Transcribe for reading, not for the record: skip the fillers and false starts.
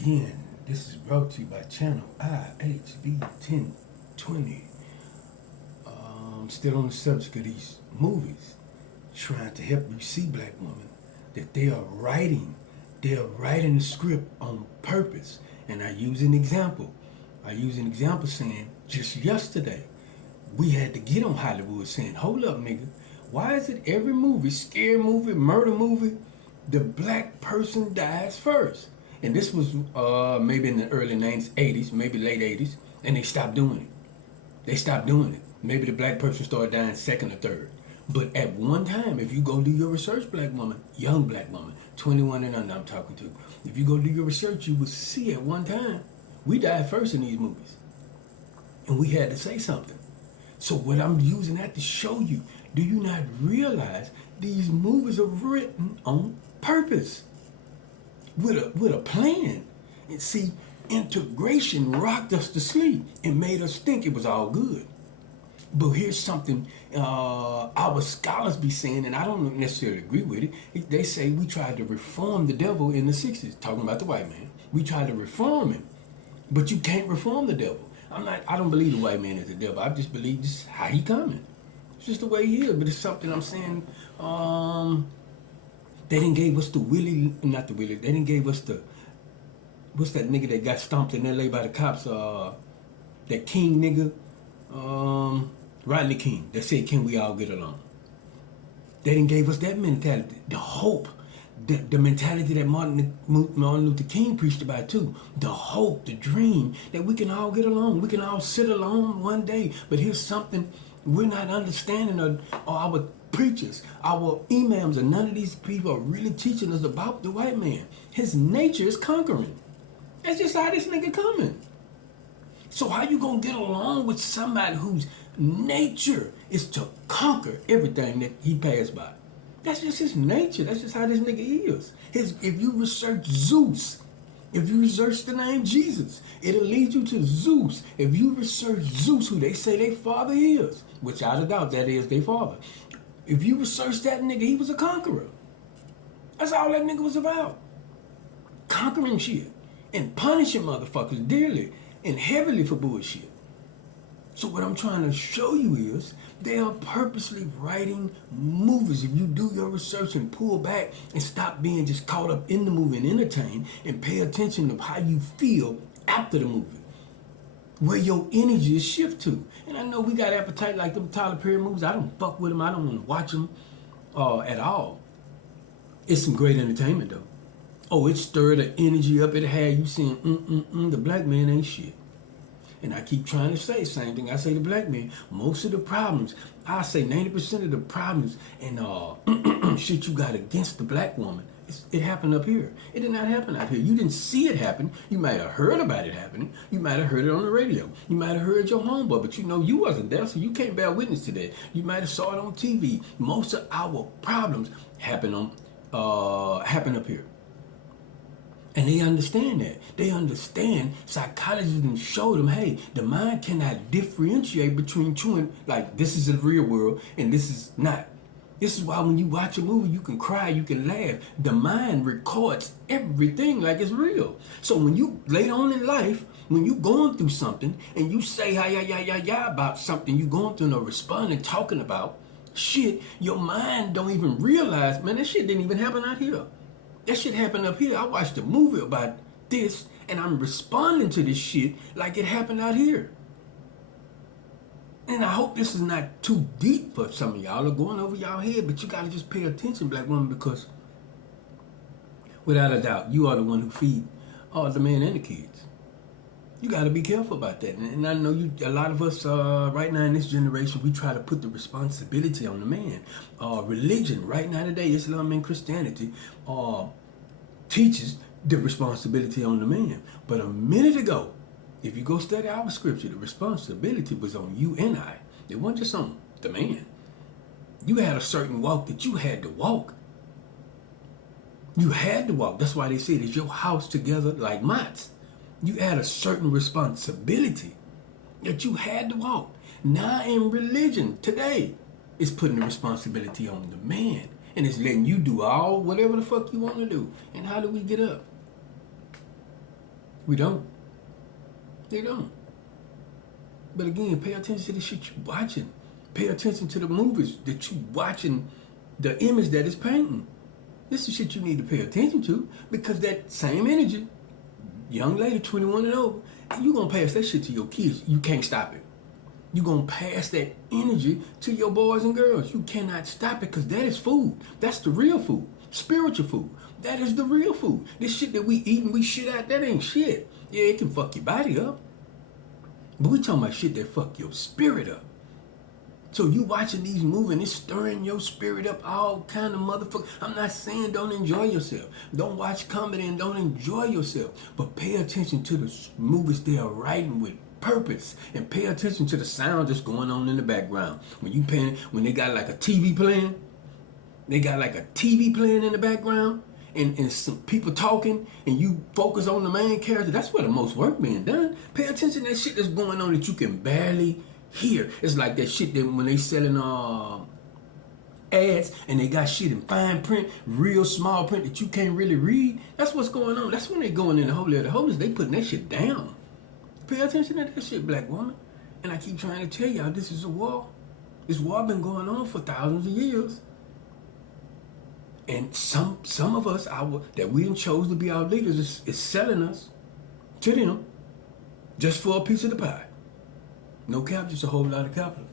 again. This is brought to you by channel IHB1020. Still on the subject of these movies, trying to help you see black women that they are writing the script on purpose. And I use an example. Saying just yesterday we had to get on Hollywood saying, hold up, nigga, why is it every movie, scary movie, murder movie, the black person dies first? And this was maybe in the early 90s, 80s, maybe late 80s, and they stopped doing it. Maybe the black person started dying second or third. But at one time, if you go do your research, black woman, young black woman, 21 and under I'm talking to, if you go do your research, you will see at one time, we died first in these movies. And we had to say something. So what I'm using that to show you, do you not realize these movies are written on purpose? With a plan. And see, integration rocked us to sleep and made us think it was all good. But here's something our scholars be saying, and I don't necessarily agree with it. They say we tried to reform the devil in the 60s, talking about the white man. We tried to reform him, but you can't reform the devil. I don't believe the white man is the devil. I just believe this is how he coming. It's just the way he is. But it's something I'm saying. They didn't gave us the Willie, not the Willie. They didn't gave us the, what's that nigga that got stomped in L.A. by the cops? That King nigga, Rodney King. That said, can we all get along? They didn't gave us that mentality, the hope, the mentality that Martin Luther King preached about too. The hope, the dream that we can all get along. We can all sit alone one day. But here's something we're not understanding, or our preachers, our imams, and none of these people are really teaching us about the white man. His nature is conquering. That's just how this nigga coming. So how you gonna get along with somebody whose nature is to conquer everything that he passed by? That's just his nature. That's just how this nigga is. If you research Zeus, if you research the name Jesus, it'll lead you to Zeus. If you research Zeus, who they say their father is, which I doubt that is their father. If you research that nigga, he was a conqueror. That's all that nigga was about. Conquering shit. And punishing motherfuckers dearly and heavily for bullshit. So what I'm trying to show you is they are purposely writing movies. If you do your research and pull back and stop being just caught up in the movie and entertained and pay attention to how you feel after the movie, where your energy is shift to. And I know we got appetite like them Tyler Perry movies. I don't fuck with them. I don't want to watch them at all. It's some great entertainment though. Oh, it stirred the energy up. It had you saying, the black man ain't shit. And I keep trying to say the same thing I say to black men. Most of the problems, I say 90% of the problems and shit you got against the black woman, it happened up here. It did not happen out here. You didn't see it happen. You might have heard about it happening. You might have heard it on the radio. You might have heard your homeboy, but you know you wasn't there, so you can't bear witness to that. You might have saw it on TV. Most of our problems happen up here. And they understand that. They understand psychologists didn't show them, hey, the mind cannot differentiate between two and, like, this is the real world and this is not. This is why when you watch a movie, you can cry, you can laugh. The mind records everything like it's real. So when you, later on in life, when you going through something and you say, about something you going through or responding, talking about, shit, your mind don't even realize, man, that shit didn't even happen out here. That shit happened up here. I watched a movie about this and I'm responding to this shit like it happened out here. And I hope this is not too deep for some of y'all or going over y'all head, but you gotta just pay attention, black woman, because without a doubt, you are the one who feed the man and the kids. You gotta be careful about that. And I know a lot of us right now in this generation, we try to put the responsibility on the man. Religion, right now today, Islam and Christianity, teaches the responsibility on the man. But a minute ago, if you go study our scripture, the responsibility was on you and I. It wasn't just on the man. You had a certain walk that you had to walk. You had to walk. That's why they said, is your house together like mats? You had a certain responsibility that you had to walk. Now in religion today, it's putting the responsibility on the man. And it's letting you do all whatever the fuck you want to do. And how do we get up? We don't. They don't. But again, pay attention to the shit you watching. Pay attention to the movies that you watching, the image that is painting. This is shit you need to pay attention to, because that same energy, young lady, 21 and over, you gonna pass that shit to your kids. You can't stop it. You gonna pass that energy to your boys and girls. You cannot stop it, because that is food. That's the real food. Spiritual food. That is the real food. This shit that we eat and we shit out, that ain't shit. Yeah, it can fuck your body up. But we talking about shit that fuck your spirit up. So you watching these movies and it's stirring your spirit up, all kind of motherfucker. I'm not saying don't enjoy yourself. Don't watch comedy and don't enjoy yourself. But pay attention to the movies they are writing with purpose. And pay attention to the sound that's going on in the background. When they got like a TV playing, they got like a TV playing in the background, and some people talking, and you focus on the main character. That's where the most work being done. Pay attention to that shit that's going on that you can barely hear. It's like that shit that when they selling ads and they got shit in fine print, real small print that you can't really read. That's what's going on. That's when they going in the Holy of the Holies. They putting that shit down. Pay attention to that shit, black woman. And I keep trying to tell y'all, this is a war. This war been going on for thousands of years. And some of us, that we chose to be our leaders, is selling us to them just for a piece of the pie. No cap, just a whole lot of capital.